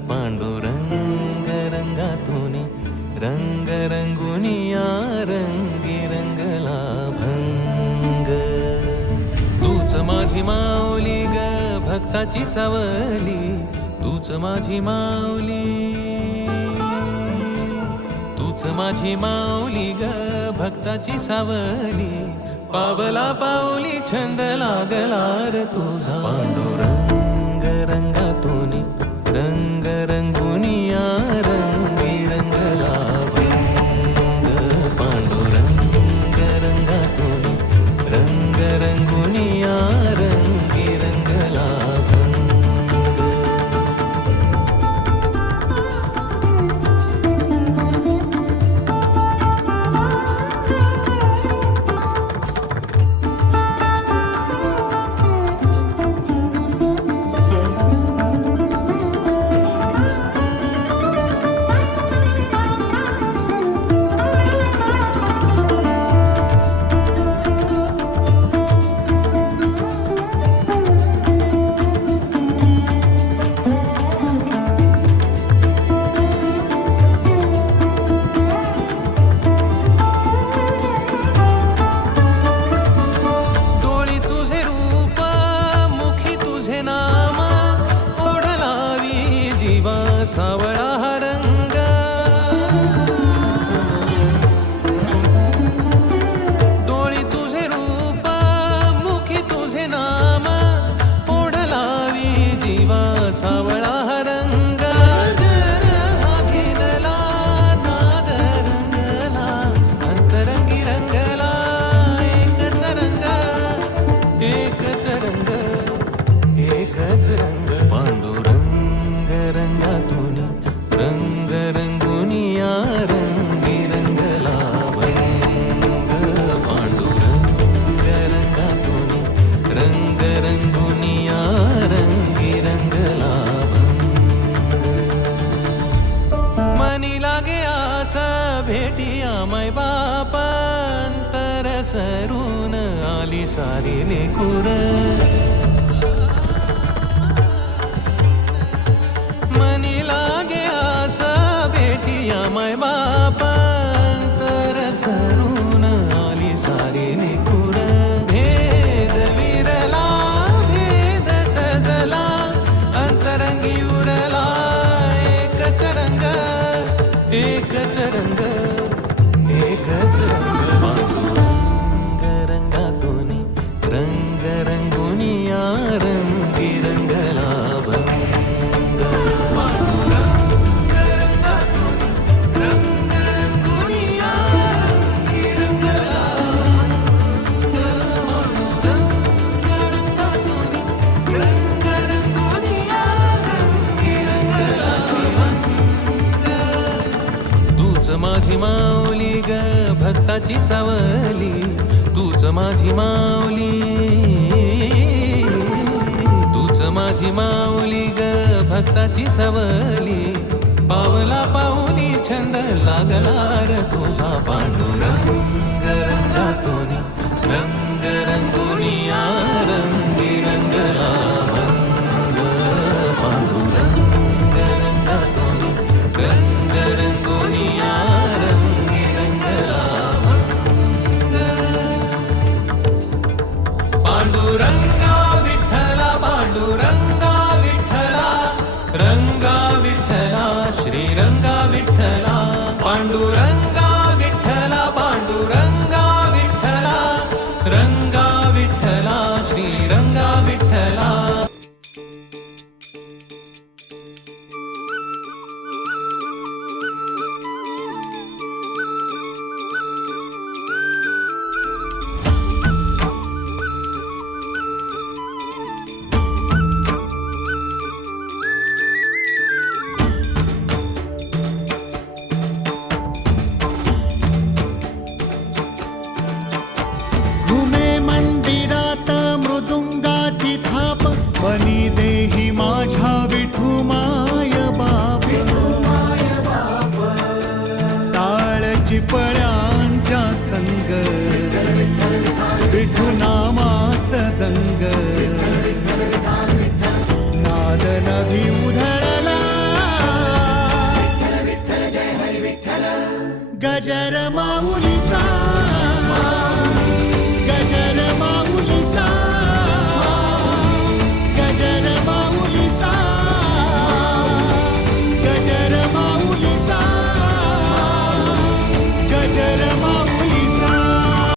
पांडुरंग रंगातून रंगरंगुनिया रंगी रंगला भंग. तूच माझी माऊली ग भक्ताची सावली, तूच माझी माऊली, तूच माझी माऊली ग भक्ताची सावली. पावला पाऊली छंद लागला रे तुझा. पांडुरंग रंगातून रंगरंगुनिया रंगी रंगला भंग. पांडुरंग रंगातून रंगरंगुनिया रंगी रंगला भंग. सावळा हा रंग, डोळी तुझे रूप मुखी तुझे नाम, ओढ लावी जीवा सावळा हा रंग. हा घेरला नाद रंगला, अंतरंगी रंगला एकच रंग, एकच रंग, एकच रंग. पांडुरंग रंगातून रंगरंगुनिया रंगी रंगला भंग. पांडुरंग रंगातून रंगरंगुनिया रंगी रंगला भंग. मनी लागे आस भेटिया माय बाप, अंतर सरून आली सारी लेकुर. माय बाप अंतर सरून आली सारी लेकुर. भेद विरला भेद सजला, अंतरंगी उरला एकच रंग, एकच रंग, एकच रंग. पांडुरंग रंगातून रंगरंगुनिया रंगी रंगला भंग. माझी माऊली ग भक्ताची सावली, तूच माझी माऊली, तूच माझी माऊली ग भक्ताची सावली. पावला पाऊली छंद लागला रे तुझा. पांडुरंग रंगातून रंगरंगुनिया रंगी रंगला भंग. पांडुरंग रंगातून रंगरंगुनिया रंगी रंगला भंग. पांडुरंगा विठ्ठला, पांडुरंगा विठ्ठला, रंगा विठ्ठला, श्रीरंगा विठ्ठला. पांडुरंगा विठ्ठला, पांडुरंगा विठ्ठला, गजर माऊलीचा, गजर माऊलीचा.